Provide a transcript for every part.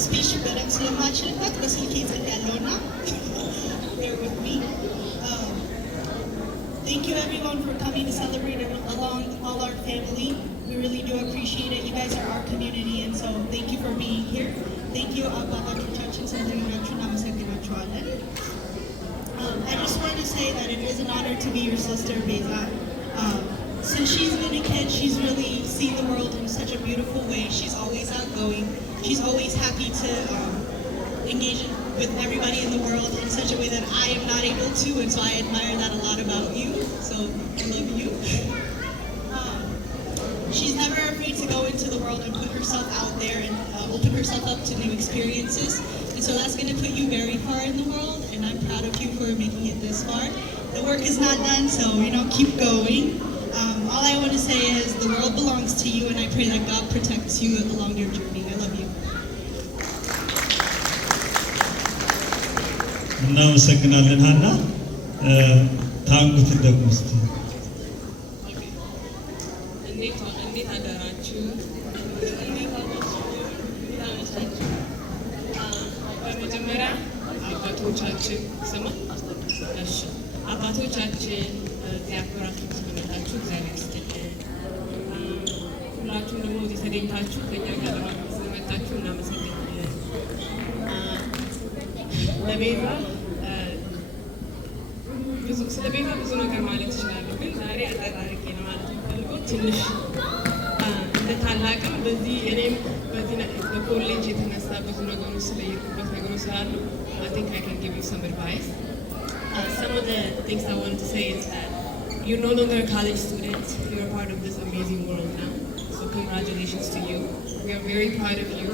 speech በደንብ ስለማልችልበት በስልኬ ጽፌያለሁና bear with me. Thank you everyone for coming to celebrate along all our family. We really do appreciate it. You guys are our community, and so thank you for being here. Thank you, Ababachuchachin Sandarinachun Namasakinachwalan. I just want to say that it is an honor to be your sister, Beza. Since she's been a kid, she's really seen the world in such a beautiful way. She's always outgoing. She's always happy to engage with everybody in the world in such a way that I am not able to, and so I admire that a lot about you. So I love you. She's never afraid to go into the world and put herself out there and open herself up to new experiences. And so that's going to put you very far in the world, and I'm proud of you for making it this far. The work is not done, so keep going. All I want to say is the world belongs to you, and I pray that God protects you along your journey. I love you. እናመሰግናለን ሀና ታንጉት ደግሞስቲ እንዴት አደራችሁ? በመጀመሪያ አባቶቻችን ስማ እሺ አባቶቻችን እዚህ አክብራችሁ ስለመጣችሁ እግዚአብሔር ይስጥልን። ሁላችሁም ደግሞ እዚህ ተገኝታችሁ ከእኛ ጋር ለማክበር ስለመጣችሁ እናመሰግናለን። ለቤዛ ስለ ቤዛ ብዙ ነገር ማለት እችላለሁ፣ ግን ዛሬ አጠር አድርጌ ነው ማለት የምፈልገው። ትንሽ እንደ ታላቅም በዚህ እኔም በዚህ በኮሌጅ የተነሳ ብዙ ነገሮች ስለሄድኩበት ነገሮች ስላሉ I think I can give you some advice. Some of the things I wanted to say is that you're no longer a college student. You're a part of this amazing world now. So congratulations to you. We are very proud of you.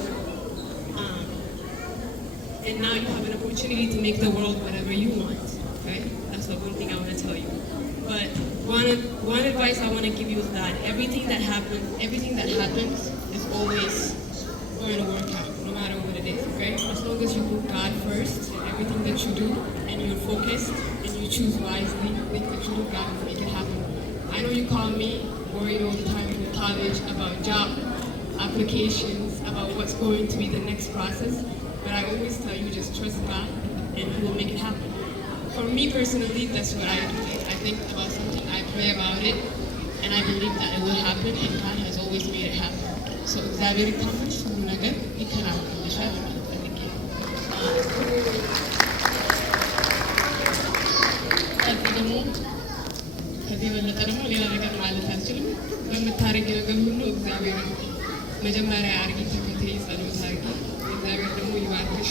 And now you have an opportunity to make the world whatever you want. Okay? That's the one thing I want to tell you. But one advice I want to give you is that everything that happens is always going to work out, no matter what it is. Okay? As long as you put God first in everything that you do, and you're focused, and you choose wisely, make the truth of God and make it happen. I know you call me worried all the time in college about job applications, about what's going to be the next process. But I always tell you, just trust God and He will make it happen. For me personally, that's what I do. I think about something, I pray about it, and I believe that it will happen, and God has always made it happen. So እግዚአብሔር ይታመን ሁሉ ነገር ይከናወንልሻል ማለት ፈልጌ ነው። ደግሞ ከዚህ የበለጠ ደግሞ ሌላ ነገር ማለት አልችልም። በምታደርጊ ነገር ሁሉ እግዚአብሔርን መጀመሪያ አድርጊ፣ ተከተይ፣ ጸሎት አድርጊ። እግዚአብሔር ደግሞ ይባርክሽ፣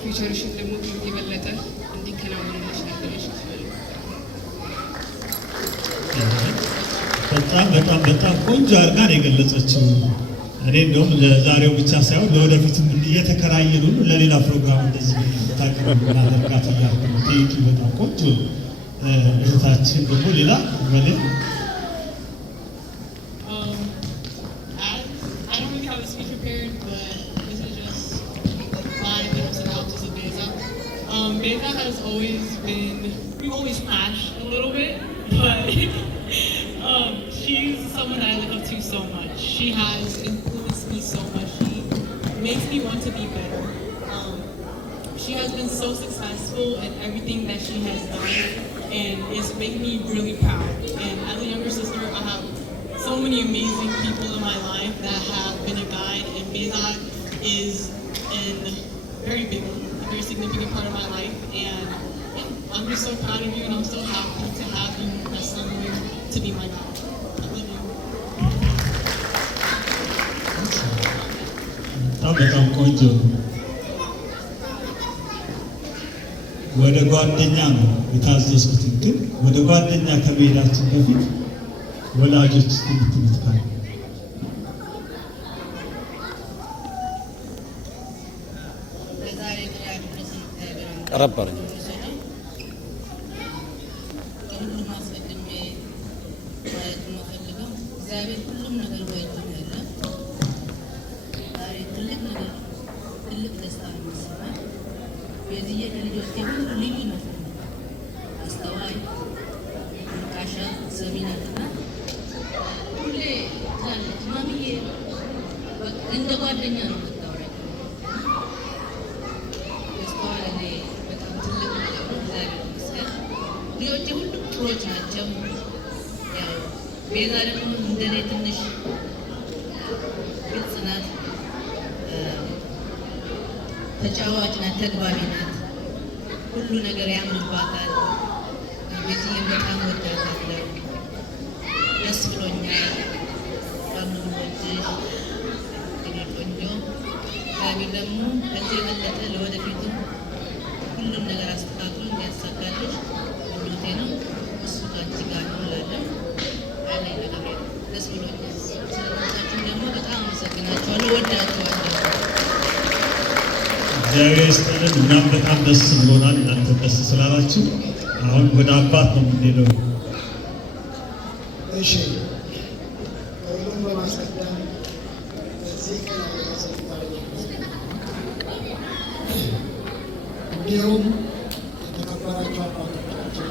ፊውቸርሽን ደግሞ ከዚህ የበለጠ እንዲከናወንልሽ ያደረሽ ይችላል። በጣም ቆንጆ አድርጋ ነው የገለጸችው። እኔ እንደውም ለዛሬው ብቻ ሳይሆን ለወደፊትም እየተከራየን ሁሉ ለሌላ ፕሮግራም እንደዚህ ታቀርብ እናደርጋት እያልኩ ነው። ቴንኪ በጣም ቆንጆ እህታችን ደግሞ ሌላ ማለት Beza has always been, we've always clashed a little bit, but she's someone that I look up to so much. She has influenced me so much. She makes me want to be better. She has been so successful in everything that she has done, and it's made me really proud. And as a younger sister, I have so many amazing people in my life that have been a guide, and Beza is a very big one. Very significant part of my life, and I'm just so proud of you, and I'm so happy to have you as someone to be my guide. I love you. በጣም ቆንጆ ወደ ጓደኛ ነው የታዘዝኩት። ግን ወደ ጓደኛ ከመሄዳችን በፊት ወላጆች ትምህርት ካለ ቀረበረ እንደ ጓደኛ ነው የምታወራኝ። ልጆቼ ሁሉም ጥሩዎች ናቸው። ያው ቤዛ ደግሞ እንደኔ ትንሽ ግልጽ ናት፣ ተጫዋች ናት፣ ተግባቢ ናት። ሁሉ ነገር ያምርባታል። ቤትዬን በጣም ወዳታለሁ። ደስ ብሎኛል። በጣም ወድሽ ቆንጆ እግዚአብሔር ደግሞ ከዚህ የበለጠ ለወደፊቱ ሁሉም ነገር አስተካክሎ እንዲያሳካልሽ ምኞቴ ነው። እሱ ከአንቺ ጋር ነው እላለሁ። ያለኝ ነገር ደስ ብሎኛል። ስለመጣችሁ ደግሞ በጣም አመሰግናችኋለሁ። ወዳችኋለሁ። እግዚአብሔር ይስጥልን። እኛም በጣም ደስ ብሎናል እናንተ ደስ ስላላችሁ። አሁን ወደ አባት ነው የምንሄደው። እሺ ሁሉም በማስቀደም እዚህ ቀን እንዲሁም የተከበራቸው አባቶቻችን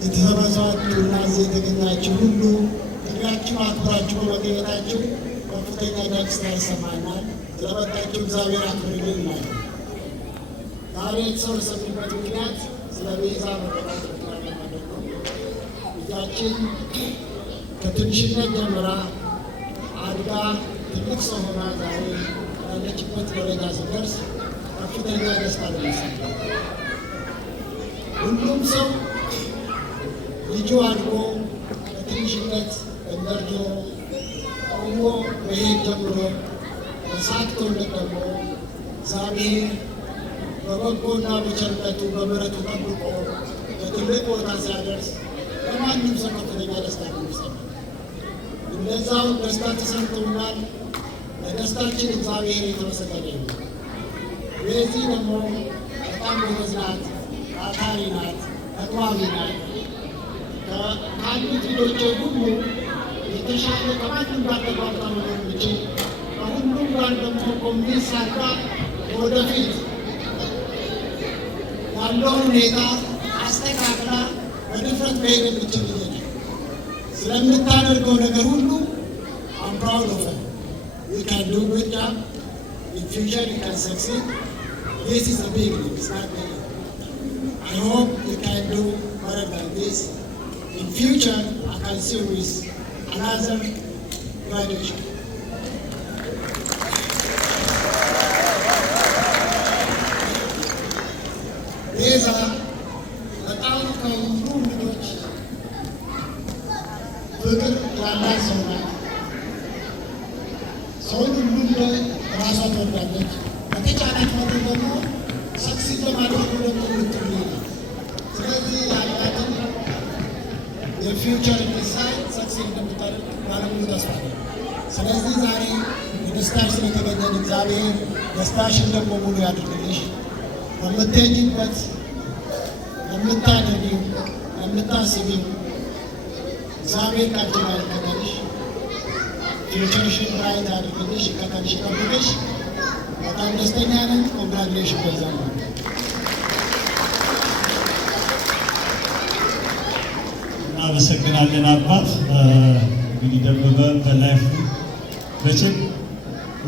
የተሰበሰባችሁና እዚህ የተገኛችሁ ሁሉ ጥሪያችሁን አክብራችሁ በመገኘታችሁ ከፍተኛ ደስታ ይሰማናል። ስለመጣችሁ እግዚአብሔር አክብርልን ማለት ነው። ዛሬ የተሰበሰብንበት ምክንያት ስለ ቤዛ መረዳት ምክንያት ነው። ልጃችን ከትንሽነት ጀምራ አድጋ ትልቅ ሰው ሆና ዛሬ ያለችበት ደረጃ ስትደርስ ከፍተኛ ደስታ ነው። ሁሉም ሰው ልጁ አድጎ ከትንሽነት እንደርጆ ቆሞ መሄድ ጀምሮ ተሳክቶለት ደግሞ እግዚአብሔር በበጎና በቸርነቱ በምሕረቱ ጠብቆ በትልቅ ቦታ ሲያደርስ ለማንም ሰው ከፍተኛ ደስታ ነው የሚሰማው። እነዛው ደስታ ተሰምቶናል። ለደስታችን እግዚአብሔር የተመሰገነ ይሁን። በዚህ ደግሞ በጣም ጎበዝ ናት፣ ታታሪ ናት፣ ተግባቢ ናት። ካሉት ልጆቼ ሁሉ የተሻለ ከማንም ጋር ተግባብታ መኖር የምችል ከሁሉም ጋር ደግሞ ኮሚኒስ አድርጋ ወደፊት ያለውን ሁኔታ አስተካክላ በድፍረት መሄድ የምችል ልጅ ነች። ስለምታደርገው ነገር ሁሉ I'm proud of her. You can do a good job. In future you can succeed. This is a beginning, it's not the end. I hope you can do better than this. In future, I can see with another graduation. ቤዛ በጣም ከሁሉም ልጆች ፍቅር ያላት ሰው ናት። ሰውን ሁሉ እንደ ራሷ ትወዳለች። በተቻላት መጠን ደግሞ ሰክሲድ ለማድረግ ደግሞ ምትል ናት። ስለዚህ ያላትን የፊውቸር ዲዛይን ሰክሲድ እንደምታደርግ ባለሙሉ ተስፋ ነው። ስለዚህ ዛሬ የደስታሽ ስለተገኘን እግዚአብሔር ደስታሽን ደግሞ ሙሉ ያድርግልሽ። በምትሄጂበት የምታደርጊው የምታስቢው እግዚአብሔር ካንቺ ጋር ይከተልሽ፣ ፊውቸርሽን ብራይት አድርግልሽ፣ ይከተልሽ፣ ይጠብቅሽ። በጣም ደስተኛ ነን። ኮንግራጁሌሽን በዛ ነው። እናመሰግናለን አባት። እንግዲህ ደበበ በላይፉ መቼም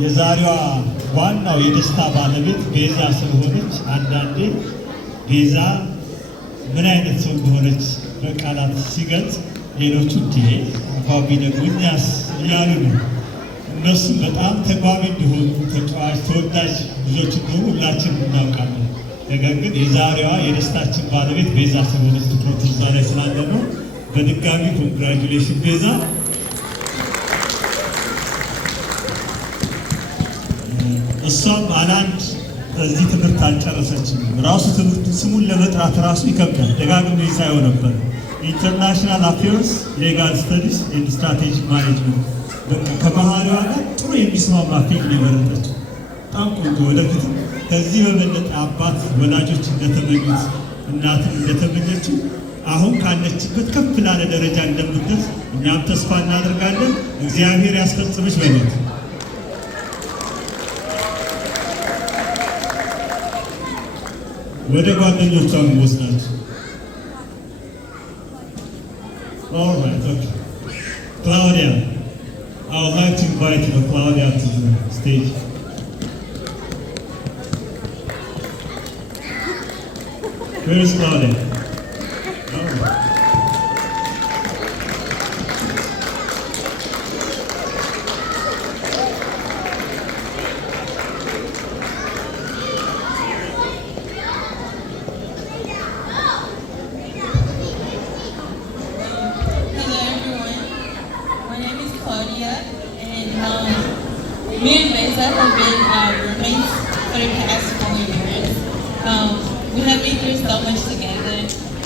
የዛሬዋ ዋናው የደስታ ባለቤት ቤዛ ስለሆነች አንዳንዴ ቤዛ ምን አይነት ሰው እንደሆነች በቃላት ሲገልጽ ሌሎቹ እንዲህ አባቢ ደግሞ እኛስ እያሉ ነው። እነሱም በጣም ተግባቢ እንደሆኑ ተጫዋች፣ ተወዳጅ ልጆች እንደሆኑ ሁላችንም እናውቃለን። ነገር ግን የዛሬዋ የደስታችን ባለቤት ቤዛ ስለሆነች ትኩረቱ እዛ ላይ ስላለ ነው። በድጋሚ ኮንግራጁሌሽን ቤዛ። እሷም አላንድ እዚህ ትምህርት አልጨረሰችም። ራሱ ትምህርቱ ስሙን ለመጥራት ራሱ ይከብዳል። ደጋግሜ ሳይሆን ነበር ኢንተርናሽናል አፌርስ ሌጋል ስተዲስ ኤንድ ስትራቴጂክ ማኔጅመንት። በቃ ከባህሪዋ ጋር ጥሩ የሚስማማ ፊልድ የመረጠችው በጣም ቆንጆ። ወደፊት ከዚህ በበለጠ አባት ወላጆች እንደተመኙት እናትም እንደተመኘችው አሁን ካለችበት ከፍ ላለ ደረጃ እንደምትደርስ እኛም ተስፋ እናደርጋለን። እግዚአብሔር ያስፈጽምሽ በለት ወደ ጓደኞቿ ወስዳችሁ All right, okay. Claudia, I would like to invite Claudia to the stage. Where's Claudia? Oh. Hello everyone, my name is Claudia, and me and Mesa have been roommates for the past 4 years. We have been through so much together,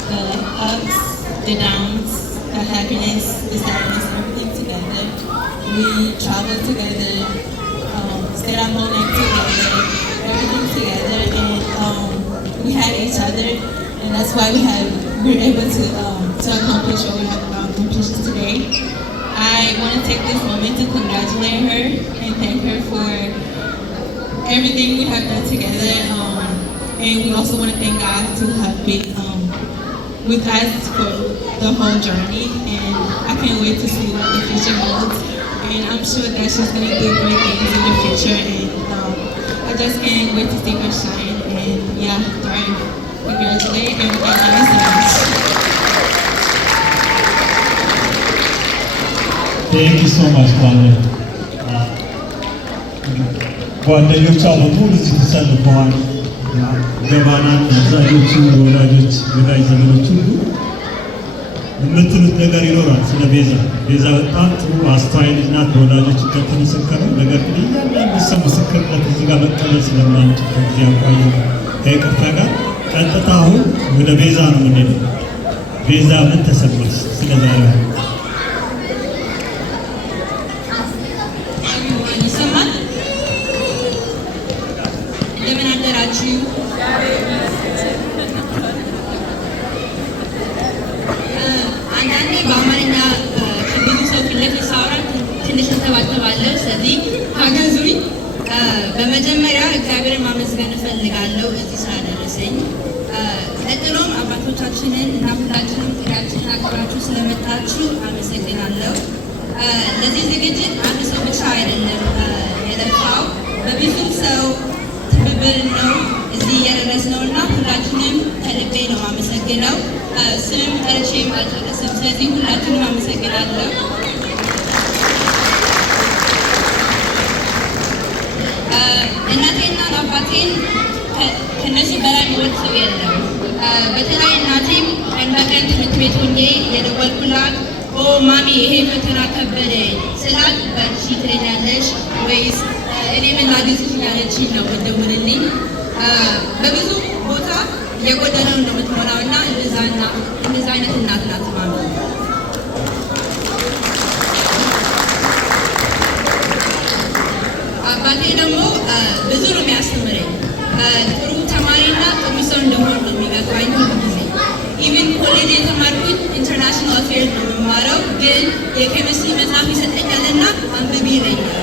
the ups, the downs, the happiness, the sadness, everything together. We traveled together, stayed up all night together, everything together, and we had each other, and that's why we're able to accomplish what we have accomplished today. I want to take this moment to congratulate her and thank her for everything we have done together. And we also want to thank God to have been with us for the whole journey. And I can't wait to see what the future holds. And I'm sure that she's going to do great things in the future. And I just can't wait to see her shine. And yeah, sorry. Congratulate and I love you so much. Thank you so much, Claudia. ጓደኞቿ በሙሉ እዚህ ተሰልፈዋል። ገባናት አብዛኞቹ ወላጆች ወዳጅ ዘመዶች ሁሉ የምትሉት ነገር ይኖራል ስለ ቤዛ። ቤዛ በጣም ጥሩ አስተዋይ ልጅ ናት። በወላጆች ከተመሰከረው ነገር ግን እያንዳንዱ ሰው ምስክርነት እዚህ ጋር መቀበል ስለማንችል ከጊዜ አኳያ ከይቅርታ ጋር ቀጥታ አሁን ወደ ቤዛ ነው የምንሄደው። ቤዛ ምን ተሰማሽ ስለ ዛሬው? ይሰማል? እንደምን አደራችሁ? አንዳንዴ በአማርኛ ከብዙ ሰው ፊት ለፊት ሳወራ ትንሽ እንተባተባለሁ። ስለዚህ ታገዙኝ። በመጀመሪያ እግዚአብሔርን ማመስገን እፈልጋለሁ እዚህ ስላደረሰኝ። ቀጥሎም አባቶቻችንን እና ሁላችንም ጥሪያችንን አክብራችሁ ስለመጣችሁ አመሰግናለሁ። ለዚህ ዝግጅት አንድ ሰው ብቻ አይደለም የለፋው፣ በብዙ ሰው ትብብር ነው እዚህ የደረስነው እና ሁላችንም ከልቤ ነው አመሰግነው። ስም ጠርቼም አልጨረስም። ስለዚህ ሁላችንም አመሰግናለሁ። እናቴና አባቴን ከነሱ በላይ የሚወድ ሰው የለም። በተለይ እናቴም ቀን በቀን ትምህርት ቤት ሆኜ የደወልኩላት ማሚ ይሄ ፈተና ከበደ ስላት በርቺ ትለኛለሽ ወይስ እኔ ምን ላግዝሽ ያለችኝ ነው የምትደውልልኝ። በብዙ ቦታ የጎደለውን ነው የምትሞላው እና እንደዛ አይነት እናት ናት ማሚ። አባቴ ደግሞ ብዙ ነው የሚያስተምረኝ። ጥሩ ተማሪና ጥሩ ሰው እንደሆን ነው የሚገባኝ ሁሉ ጊዜ። ኢቨን ኮሌጅ የተማርኩት ኢንተርናሽናል አፌርስ ነው የምማረው፣ ግን የኬሚስትሪ መጽሐፍ ይሰጠኛልና አንብቢ ይለኛል።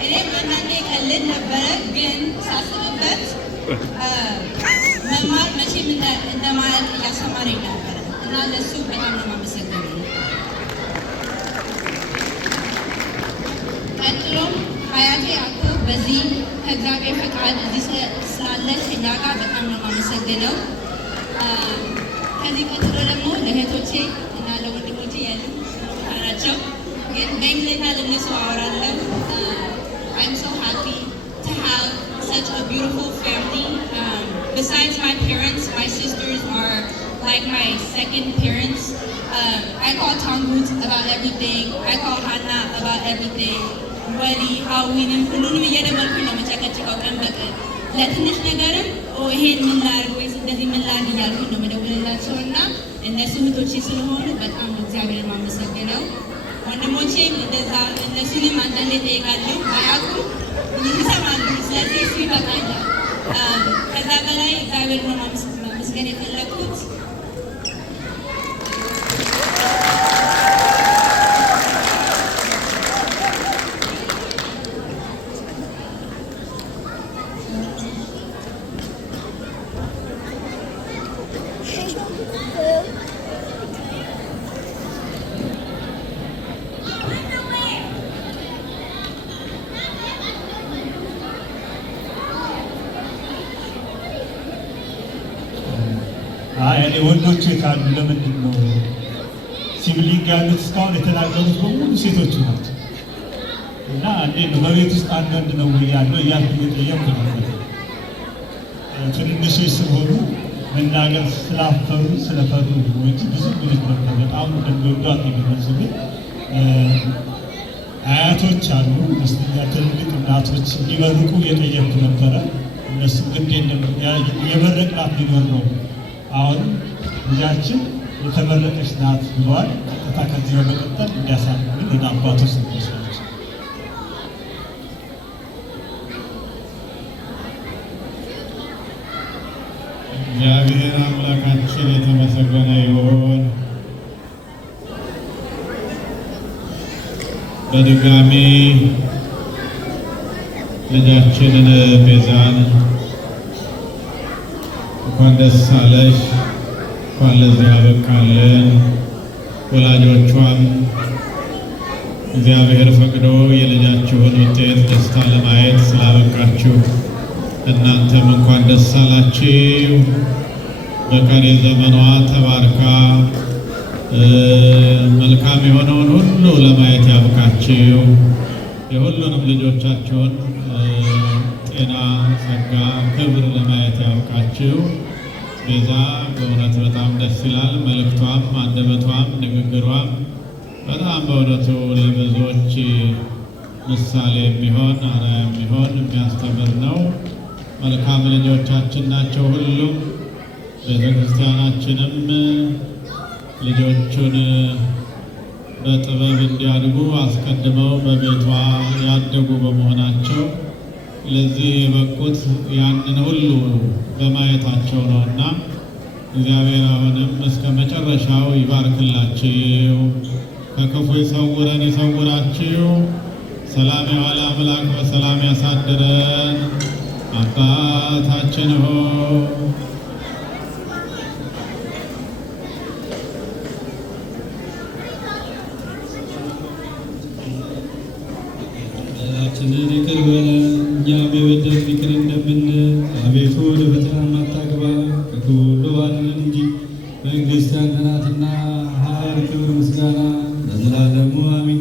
እኔም አንዳንዴ ቀልድ ነበረ፣ ግን ሳስብበት መማር መቼም እንደማያልቅ እያስተማረኝ ነበረ እና ለእሱ በጣም ነው የማመሰግነው። ቀጥሎም አያቴ አቶ በዚህ ከእግዚአብሔር ፈቃድ እዚህ ስላለች እኛ ጋር በጣም ነው የማመሰግነው። ከዚህ ቀጥሎ ደግሞ ለእህቶቼ እና ለወንድሞቼ ያሉ ናቸው፣ ግን በእንግሊዝኛ ለእነሱ አወራለሁ። I'm so happy to have such a beautiful family. Besides my parents, my sisters are like my second parents. I call Tangut about everything. I call Hannah about everything. Wali, Hawinin, ሁሉንም እየደወልኩኝ ነው የምጨቀጭቀው ቀን በቀን ለትንሽ ነገርም ይሄን ምን ላድርግ ወይስ እንደዚህ ምን ላድርግ እያልኩኝ ነው የምደውልላቸው እና እነሱ እህቶቼ ስለሆኑ በጣም ነው እግዚአብሔርን የማመሰግነው። ወንድሞቼም እንደዛ እነሱንም አንዳንዴ እጠይቃለሁ፣ አያውቁም፣ ይሰማሉ። ስለዚህ እሱ ይበቃኛል። ከዛ በላይ እግዚአብሔር ነው ማመስገን የፈለኩት። ያኔ ወንዶቹ የታሉ? ለምንድን ነው ሲቪሊንግ ያሉት? እስካሁን የተናገሩት በሙሉ ሴቶቹ ናቸው። እና እንዴት ነው በቤት ውስጥ አንድ ወንድ ነው ያለው እያልኩ እየጠየቅኩ ነበር። ትንንሾች ስለሆኑ መናገር ስላፈሩ ስለፈሩ እንጂ ብዙ ልጅ ነበር በጣም እንደሚወዷት የሚመስሉኝ። አያቶች አሉ መስለኛ ትልልቅ እናቶች እንዲመርቁ እየጠየቅኩ ነበረ። እነሱ ግን የመረቅናት ሊኖር ነው። አሁን ልጃችን የተመረቀች ናት ብለዋል። ቀጥታ ከዚህ በመቀጠል እንዲያሳምን ወደ አባቶች ነመስላቸው። እግዚአብሔር አምላካችን የተመሰገነ ይሁን። በድጋሚ ልጃችንን ቤዛን እንኳን ደስ አለሽ፣ እንኳን ለዚህ አበቃልን። ወላጆቿም እግዚአብሔር ፈቅዶ የልጃችሁን ውጤት ደስታ ለማየት ስላበቃችሁ እናንተም እንኳን ደስ አላችሁ። በቀሪ ዘመኗ ተባርካ መልካም የሆነውን ሁሉ ለማየት ያብቃችሁ። የሁሉንም ልጆቻችሁን ጤና፣ ጸጋ፣ ክብር ለማየት ያብቃችሁ። ቤዛ በእውነት በጣም ደስ ይላል። መልእክቷም፣ አንደበቷም፣ ንግግሯም በጣም በእውነቱ ለብዙዎች ምሳሌ የሚሆን አርአያ የሚሆን የሚያስተምር ነው። መልካም ልጆቻችን ናቸው ሁሉም። ቤተ ክርስቲያናችንም ልጆቹን በጥበብ እንዲያድጉ አስቀድመው በቤቷ ያደጉ በመሆናቸው ለዚህ የበቁት ያንን ሁሉ በማየታቸው ነውና እግዚአብሔር አሁንም እስከ መጨረሻው ይባርክላችሁ፣ ከክፉ ይሰውረን ይሰውራችሁ። ሰላም የዋለ አምላክ በሰላም ያሳድረን። አባታችን ሆይ በደላችንን ይቅር በለን እኛም የበደሉንን ይቅር እንደምንል። አቤቱ ወደ ፈተና አታግባን ከክፉ ሁሉ አድነን እንጂ መንግሥት ያንተ ናትና ኃይል፣ ክብር፣ ምስጋና ለዘላለሙ አሜን።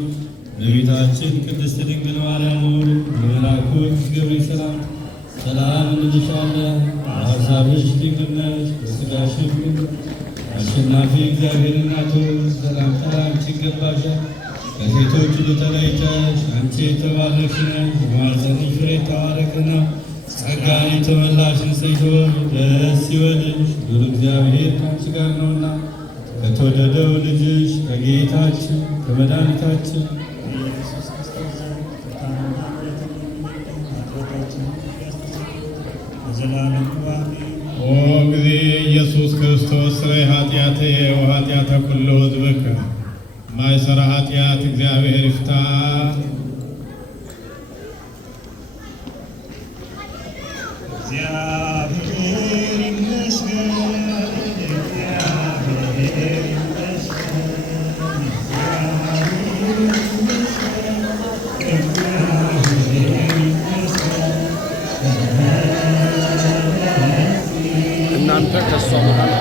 እመቤታችን ቅድስት ድንግል ማርያም ሆይ በመልአኩ ገብርኤል ሰላምታ ሰላም እንልሻለን። በሐሳብሽ ድንግል ነሽ፣ በሥጋሽም ድንግል አሸናፊ እግዚአብሔር እናቱ ሰላምታ አንቺ ይገባሻል። ከሴቶች ሁሉ ተለይተሽ አንቺ የተባረክሽ ነሽ፣ የማኅፀንሽ ፍሬ የተባረከ ነው። ጸጋን የተመላሽ ንጽሕት ሆይ ደስ ይበልሽ፣ ሉል እግዚአብሔር ከአንቺ ጋር ነውና ከተወደደው ልጅሽ ከጌታችን ከመድኃኒታችን ኦ ጊዜ ኢየሱስ ክርስቶስ ስረይ ኃጢአት ወኃጢአተ ኩሉ ሕዝብከ ማይሰራ ኃጢአት እግዚአብሔር ይፍታ። እግዚአብሔር ይመስገን፣ እግዚአብሔር ይመስገን፣ እግዚአብሔር ይመስገን። እናንተ ከእሷ መሃል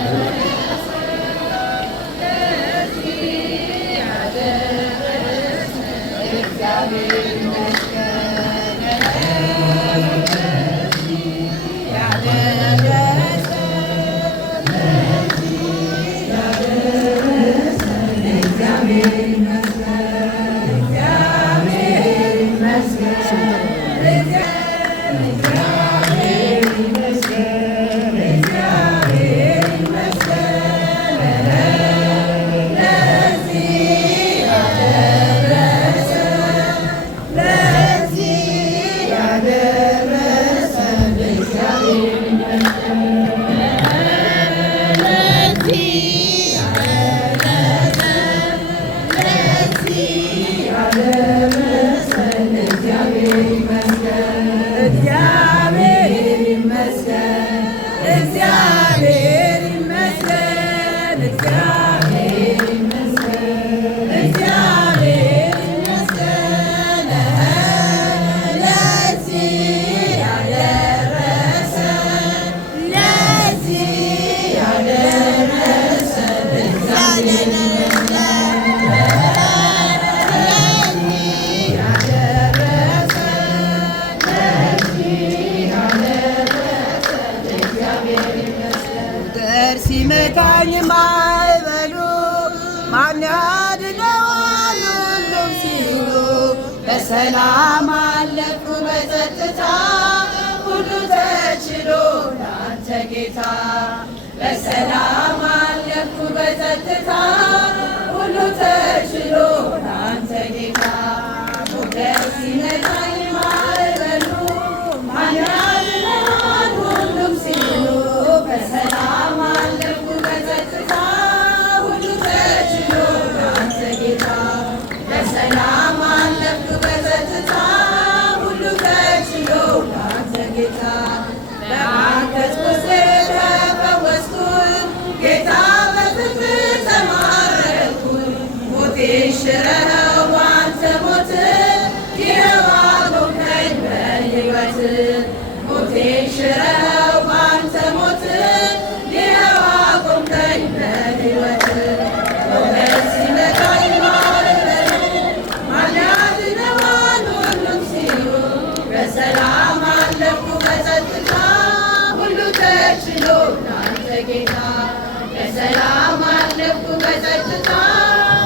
በሰላም አለፍኩ በጸጥታ ሁሉ ተችሎ ላንተ ጌታ በሰላም አለፍኩ በጸጥታ ሁሉ ተችሎ ላንተ ጌታ ሞገስ ሲመታኝ ማዕበሉ ማን ያድነዋል ሁሉም ሲሉ በሰላም አለፍኩ በጸጥታ ሁሉ ተችሎ ላንተ ጌታ በሰላም አለፍኩ በጸጥታ ሁሉ ተችሎ ላንተ ጌታ በአንገት ቁስሌ ተፈወስኩኝ ጌታ በፍቅር ተማረኩኝ ሞቴን ሽረኸው ባንተ ሞት ይኸው አቆምከኝ በሕይወት ሞቴን ሽረኸው ባንተ ሞት ይኸው አቆምከኝ በሕይወት ሞገስ ሲመታኝ ማዕበሉ ማን ያድነዋል ሁሉም ሲሉ በሰላም አለፍኩ በጸጥታ ሁሉ ተችሎ ላንተ ጌታ በሰላም አለፍኩ በጸጥታ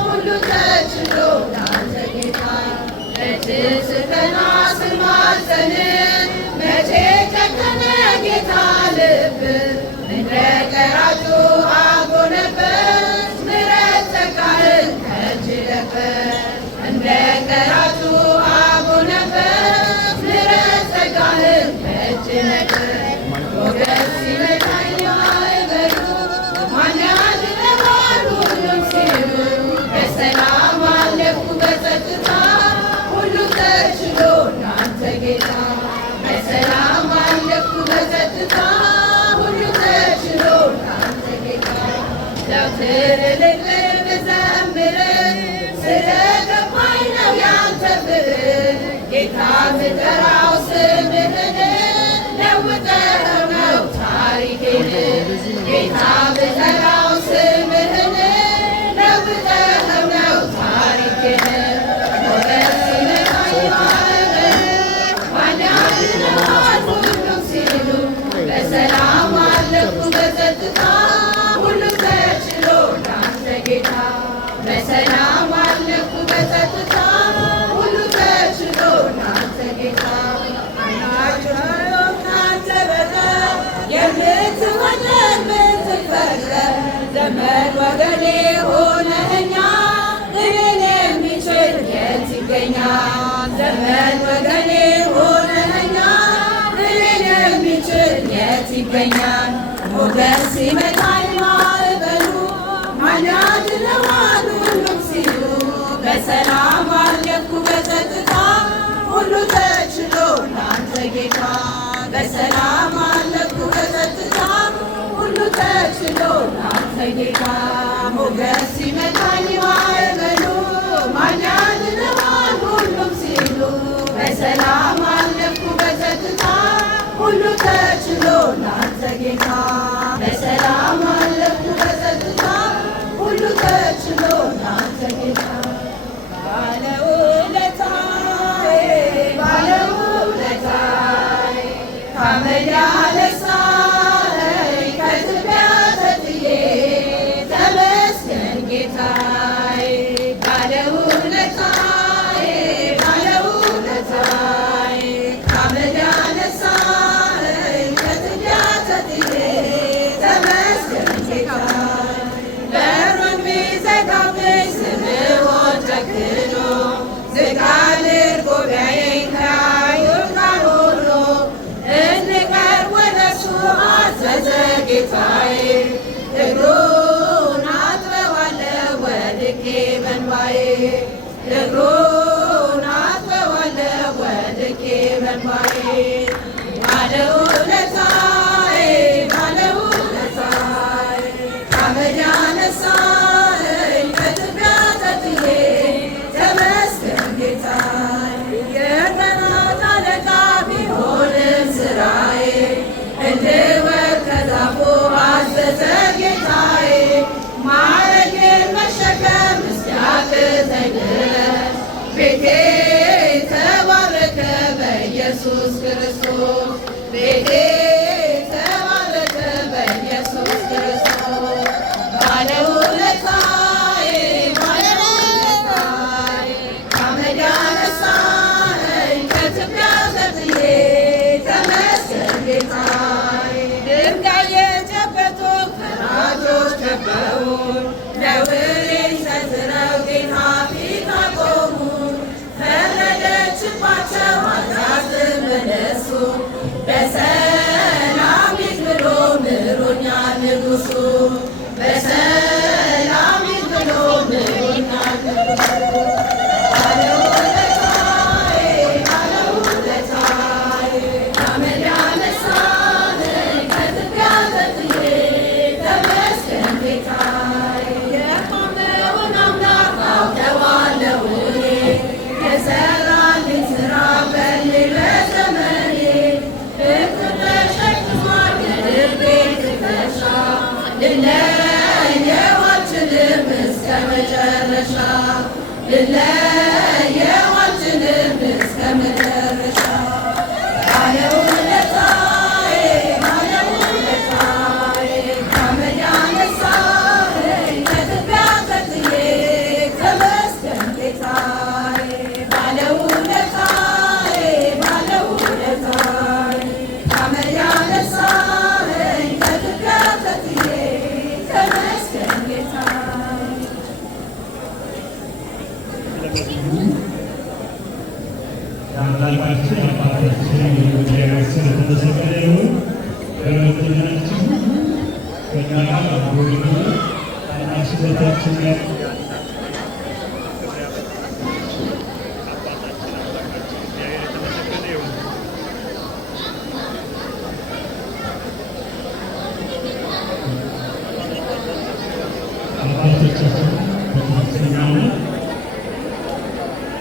ሁሉ ተችሎ ላንተ ጌታ እጅህ ስከና ስማጸን መቼ ጨከነ ጌታ ልብ እንደ ቀራጩ አጎነበስ ምሕረት ጸጋህን ከእጅ ነበር እንደ ቀራጩ አጎነበስ ምሕረት ጸጋህን ከእጅ ነበር ሞገስ ሲመታኝ ማዕበሉ ማን ያድነዋል ሁሉም ሲሉ በሰላም አለፍኩ በጸጥታ ሁሉ ተችሎ ላንተ ጌታ በሰላም አለፍኩ በጸጥታ ሁሉ ተችሎ ላንተ ጌታ ዘወትር ልልህ ብዘምር ስለገባኝ ነው ያንተ ፍቅር ጌታ ብጠራው ስምህን ለውጠኸው ነው ታሪኬን ጌታ ብጠራው ስምህን ለውጠኸው ነው ታሪኬን ሞገስ ሲመታኝ ማዕበሉ ማን ያድነዋል ሁሉም ሲሉ በሰላም አለፍኩ በጸጥታ ሁሉ ተችሎ ላንተ ጌታ በሰላም አለፍኩ በጸጥታ ሁሉ ተችሎ ላንተ ጌታ አይናቸው ካንተ በቀር የምትወደድ ምትፈቅር ዘመድ ወገኔ ሆነኸኛ እኔን የሚችል የት ይገኛል ዘመድ ወገኔ ሆነኸኛ እኔን የሚችል የት ይገኛል ሞገስ ሲመታኝ ማዕበሉ ማን ያድነዋል ሁሉም ሲሉ በሰላም አለፍኩ በጸጥታ ሁሉ ተችሎ ላንተ ጌታ በሰላም አለፍኩ በጸጥታ ሁሉ ተችሎ ላንተ ጌታ ሞገስ ሲመታኝ ማዕበሉ ማን ያድነዋል ሁሉም ሲሉ በሰላም አለፍኩ በጸጥታ ሁሉ ተችሎ ላንተ ጌታ በሰላም አለፍኩ በጸጥታ ሁሉ ተችሎ ላንተ ጌታ ባለውለታዬ ባለውለታዬ ከአመድ ያነሳኸኝ ከትቢያ ተጥዬ ተመስገን ጌታዬ ባለውለታዬ ባለውለታዬ ከአመድ ያነሳኸኝ ከትቢያ ተጥዬ ተመስገን ጌታዬ በሩን ቢዘጋብኝ ስምዖን ጨክኖ ዝቅ አድርጎ ቢያየኝ ከአይሁድ ጋር ሆኖ እንድቀርብ ወደ እርሱ አዘዘ ጌታዬ እግሩን አጥበዋለሁ ወድቄ በእንባዬ እግሩን አጥበዋለሁ ወድቄ በእንባዬ ባለውለታዬ ባለውለታዬ ከአመድ ያነሳኸኝ ከትቢያ ተጥዬ ተመስገን ጌታዬ የቀናት አለቃ ቢሆንም ስራዬ እንድወርድ ከዛፉ አዘዘ ጌታዬ ማዕረጌን መሸከም እስኪያቅተኝ ድረስ ቤቴ ተባረከ በኢየሱስ ክርስቶስ ልለየው አልችልም እስከ መጨረሻ ባለውለታዬ ባለውለታዬ ከአመድ ያነሳኸኝ ከትቢያ ተጥዬ ተመስገን ጌታዬ ባለውለታዬ ባለውለታዬ ከአመድ ያነሳኸኝ ከትቢያ ተጥዬ ተመስገን ጌታዬ የአምላካችን የአባታችን የእግዚአብሔር ስም የተመሰገነ ይሁን። በመገናችን ከእኛ ጋር አብሮ ታናሽ እህታችን